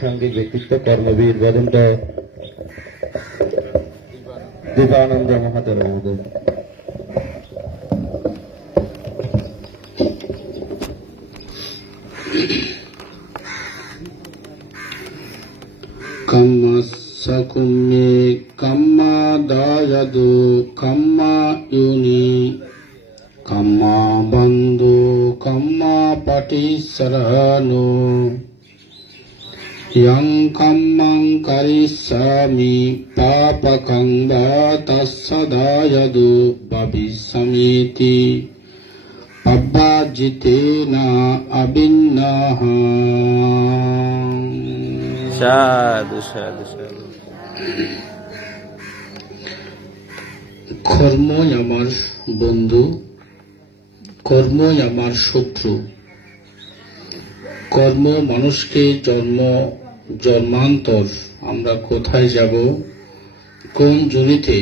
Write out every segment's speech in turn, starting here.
সাংঘিক ব্যক্তিত্ব কর্মবীর বদন্ত দীপানন্দ মহাদেব মহোদয়। Kammasakumye kamma dayadu kamma yuni kamma bandhu kamma patisarano yang kammang karisami papakang va tassa dayadu bhavisamiti pabbajitena abhinnaha। সাধু সাধু সাধু। কর্মই আমার বন্ধু, কর্মই আমার শত্রু। কর্ম মানুষকে জন্মান্তর আমরা কোথায় যাব, কোন জনিতে,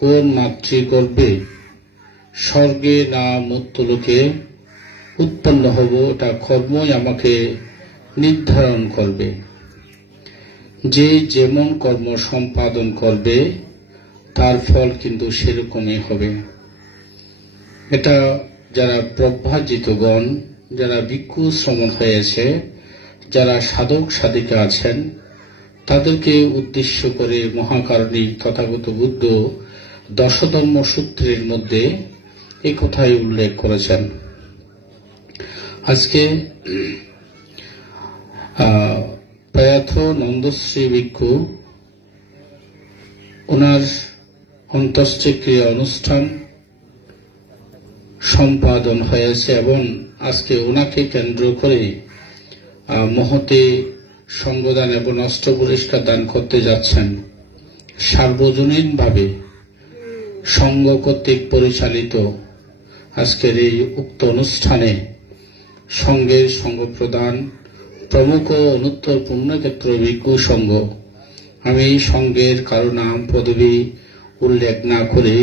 কোন মাতৃগর্ভে, স্বর্গে না মর্ত্যলোকে উৎপন্ন হব, এটা কর্মই আমাকে নির্ধারণ করবে। যে যেমন কর্ম সম্পাদন করবে তার ফল কিন্তু সেরকমই হবে। এটা যারা প্রভ্রাজিতগণ, যারা ভিক্ষু শ্রমণ হয়েছে, যারা সাধক সাধিকা আছেন, তাদেরকে উদ্দেশ্য করে মহাকারণী তথাগত বুদ্ধ দশধর্ম সূত্রের মধ্যে এই কথাই উল্লেখ করেছেন। আজকে প্রয়াত নন্দশ্রী ভিক্ষু, ওনার অন্ত্যেষ্টিক্রিয়া অনুষ্ঠান সম্পাদন হয়েছে এবং আজকে ওনাকে কেন্দ্র করে মহতে সঙ্গদান এবং অষ্ট পুরস্কার দান করতে যাচ্ছেন। সার্বজনীনভাবে সংঘ কর্তৃক পরিচালিত আজকের এই উক্ত অনুষ্ঠানে সংঘের সংঘ প্রদান প্রমুখ অনুত্তর পুণ্যক্ষেত্র ভিক্ষু সংঘ, আমি এই সংঘের কারো নাম পদবী উল্লেখ না করে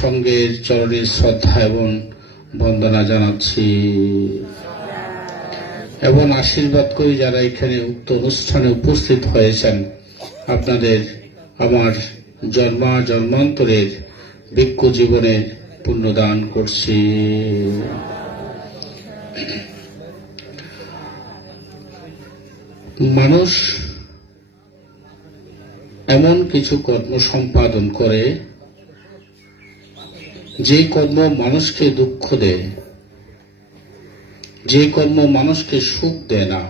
সংঘের চরণে শ্রদ্ধা এবং বন্দনা জানাচ্ছি এবং আশীর্বাদ করি যারা এখানে উক্ত অনুষ্ঠানে উপস্থিত হয়েছেন, আপনাদের আমার জন্মান্তরের ভিক্ষু জীবনের পুণ্যদান করছি। মানুষ এমন কিছু কর্ম সম্পাদন করে যে কর্ম মানুষকে দুঃখ দেয়, যে কর্ম মানুষকে সুখ দেয় না।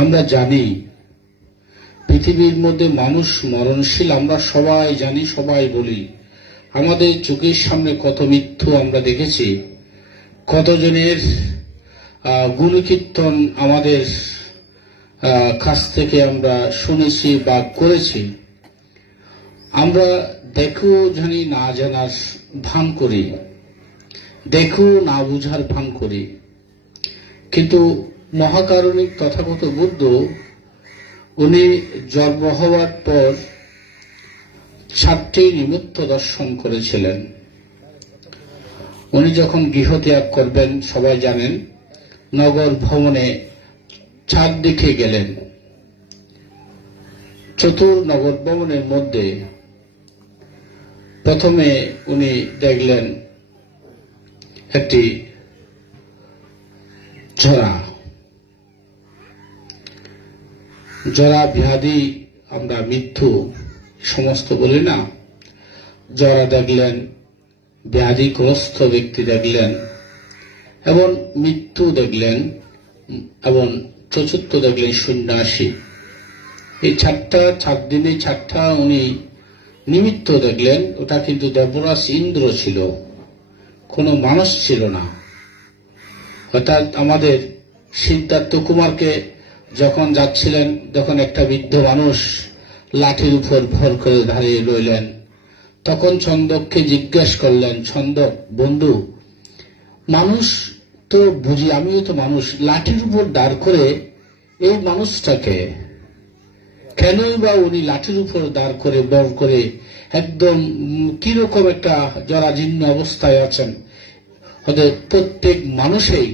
আমরা জানি পৃথিবীর মধ্যে মানুষ মরণশীল, আমরা সবাই জানি, সবাই বলি। আমাদের চোখের সামনে কত মৃত্যু আমরা দেখেছি, কতজনের গুণকীর্তন আমাদের কাছ থেকে আমরা শুনেছি বা করেছি। আমরা দেখো জানি না জানার ভান করি, দেখো না বুঝার ভান করি, কিন্তু মহাকারণিক তথাগত বুদ্ধ উনি জন্ম হওয়ার পর 7টি নিমিত্ত দর্শন করেছিলেন। উনি যখন গৃহত্যাগ করবেন, সবাই জানেন, নগর ভ্রমণে 4 দিকে গেলেন। নগর ভ্রমণের মধ্যে প্রথমে উনি দেখলেন একটি জরা ব্যাধি, আমরা মৃত্যু সমস্ত বলি না, জরা দেখলেন, ব্যাধিগ্রস্ত ব্যক্তি দেখলেন এবং মৃত্যু দেখলেন এবং চতুর্থ দেখলেন সন্ন্যাসী। এই 4 দিনে 4টা উনি নিমিত্ত দেখলেন। ওটা কিন্তু দেবরাজ ইন্দ্র ছিল, কোনো মানুষ ছিল না। অর্থাৎ আমাদের সিদ্ধার্থ কুমারকে যখন যাচ্ছিলেন, তখন একটা বৃদ্ধ মানুষ লাঠির উপর ভর করে দাঁড়িয়ে রইলেন। তখন ছন্দককে জিজ্ঞেস করলেন, ছন্দক বন্ধু, মানুষ তো বুঝি, আমিও তো মানুষ, লাঠির উপর দাঁড় করে এই মানুষটাকে কেনই বা উনি লাঠির উপর দাঁড় করে বর করে একদম কিরকম একটা জরাজীর্ণ অবস্থায় আছেন। হয়তো প্রত্যেক মানুষই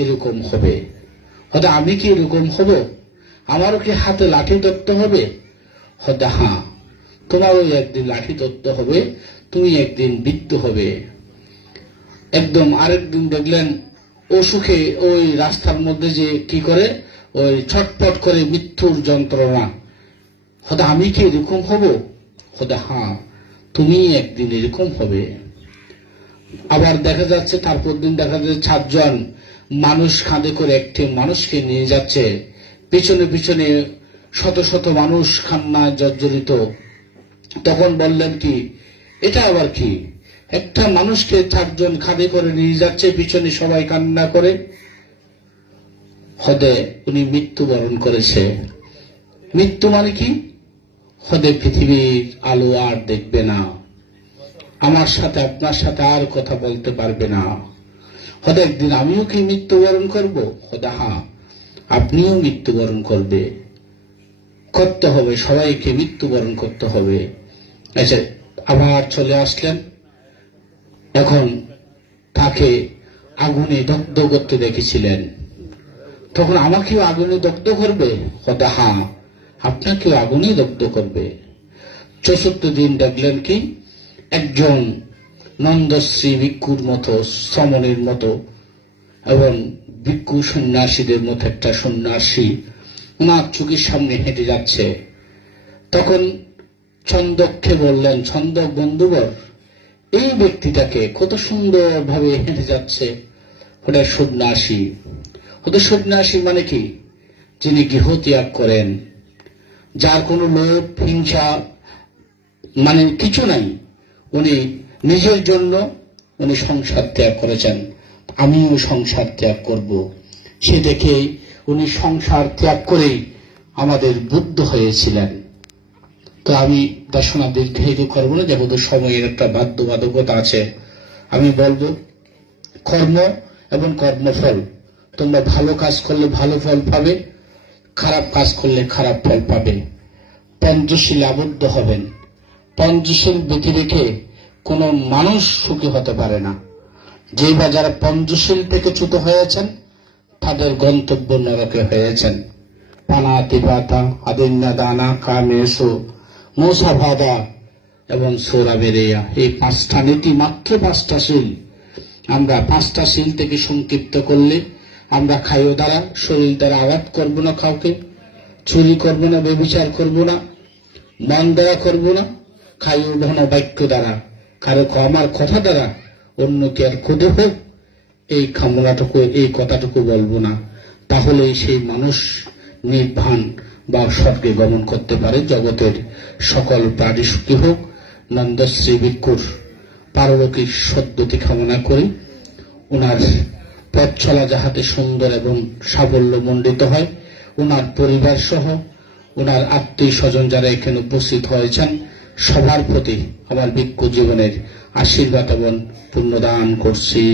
এরকম হবে, হয়তো আমি কি এরকম হব? আমারও কি হাতে লাঠি ধরতে হবে? হতে হ্যাঁ, তোমারও একদিন লাঠি ধরতে হবে, তুমি একদিন মৃত্যু হবে। একদম আরেকদিন দেখলেন অসুখে ওই রাস্তার মধ্যে যে কি করে ওই ছটপট করে মৃত্যুর যন্ত্রণা। হতে আমি কি এরকম হব? হতে হ্যাঁ, তুমি একদিন এরকম হবে। আবার দেখা যাচ্ছে তারপর দিন দেখা যাচ্ছে 7 জন মানুষ কাঁধে করে একটি মানুষকে নিয়ে যাচ্ছে, পিছনে পিছনে শত শত মানুষ কান্নায় জর্জরিত। তখন বললেন কি, এটা আবার কি? একটা মানুষকে 4 জন কাঁধে করে নিয়ে যাচ্ছে, পিছনে সবাই কান্না করে। হদে উনি মৃত্যুবরণ করেছে। মৃত্যু মানে কি? হদে পৃথিবীর আলো আর দেখবে না, আমার সাথে আপনার সাথে আর কথা বলতে পারবে না। হয়তো একদিন আমিও কি মৃত্যুবরণ করব? হয়তো হ্যাঁ, আপনিও মৃত্যুবরণ করতে হবে, সবাইকে মৃত্যুবরণ করতে হবে। আচ্ছা, আবার চলে আসলেন। এখন তাকে আগুনে দগ্ধ করতে দেখেছিলেন, তখন আমাকেও আগুনে দগ্ধ করবে? হয়তো হ্যাঁ, আপনাকেও আগুনে দগ্ধ করবে। 64 দিন দেখলেন কি একজন নন্দশ্রী ভিক্ষুর মতো, শ্রমণের মতো এবং ভিক্ষু সন্ন্যাসীদের মতো একটা সন্ন্যাসী ওনার চোখের সামনে হেঁটে যাচ্ছে। তখন ছন্দককে বললেন, ছন্দক বন্ধুবর, এই ব্যক্তিটাকে কত সুন্দর ভাবে হেঁটে যাচ্ছে, ওটা সন্ন্যাসী। ওটা সন্ন্যাসী মানে কি? যিনি গৃহ ত্যাগ করেন, যার কোনো লোভ হিংসা মানে কিছু নাই। উনি নিজের জন্য উনি সংসার ত্যাগ করেছেন, আমিও সংসার ত্যাগ করব। সে দেখে উনি সংসার ত্যাগ করেই আমাদের বুদ্ধ হয়েছিলেন। তো আমি দর্শনা দীর্ঘায়িত করবো না, যেহেতু সময়ের একটা বাধ্যবাধকতা আছে। আমি বলবো কর্ম এবং কর্মফল, তোমরা ভালো কাজ করলে ভালো ফল পাবে, খারাপ কাজ করলে খারাপ ফল পাবে। পঞ্চশীলে আবদ্ধ হবেন। পঞ্চশীল ব্যতি রেখে কোন মানুষ সুখী হতে পারে না। যে বা যারা পঞ্চশীল থেকে চ্যুত হয়েছেন তাদের গন্তব্য নরকে হয়েছেন। পানাতিপাতা, আদিন্না দানা, কামেশু, মোসাভাদা এবং সোরাবেরিয়া, এই 5টা নীতি, মাত্র 5টা শীল। আমরা 5টা শীল থেকে সংক্ষিপ্ত করলে আমরা খাইও দ্বারা, শরীর দ্বারা আঘাত করব না কাউকে, চুরি করব না, ব্যভিচার করব না, মন দ্বারা করব না, খাইও ঘন বাক্য দ্বারা, কারো আমার কথা দ্বারা অন্যকে আর ক্ষতি হোক এই কামনাটুকু, এই কথাটুকু বলবো না। তাহলেই সেই মানুষ নির্বাণ বা স্বর্গে গমন করতে পারে। জগতের সকল প্রাণী সুখী হোক। নন্দশ্রী ভিক্ষুর পারলৌকিক সদ্গতি কামনা করি। ওনার পথ চলা যাহাতে সুন্দর এবং সাফল্য মণ্ডিত হয়, ওনার পরিবার সহ ওনার আত্মীয় স্বজন যারা এখানে উপস্থিত হয়েছেন সবার প্রতি আমার ভিক্ষু জীবনের আশীর্বাদ এবং পুণ্যদান করছি।